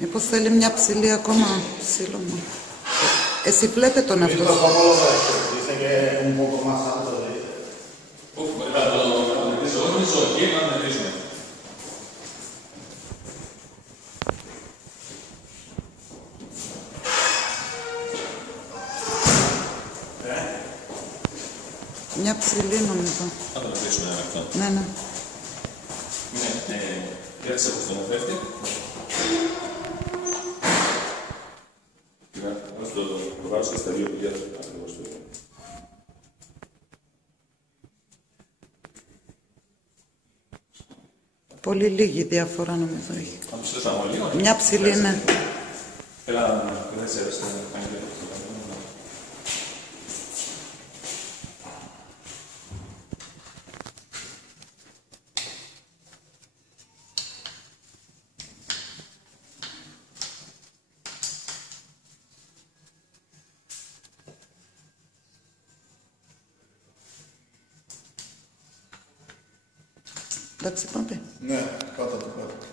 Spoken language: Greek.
Μήπως θέλει μια ψηλή ακόμα, ψήλωμα. Εσύ βλέπε τον αυτό. Μια ψηλή νομίζω. Θα το ρωτήσουμε ένα λεπτό. Ναι, ναι. Ναι, κάτσε από τον φεύγει. Να το βάλω και στα δύο παιδιά ακριβώς το ίδιο. Πολύ λίγη διαφορά νομίζω έχει. Αν ψηλώσαμε λίγο. Μια ψηλή, ναι. Έλα, δεν σε έρεστε να κάνει και αυτό. Εντάξει, πάμε. Ναι, κάτω το κάτω.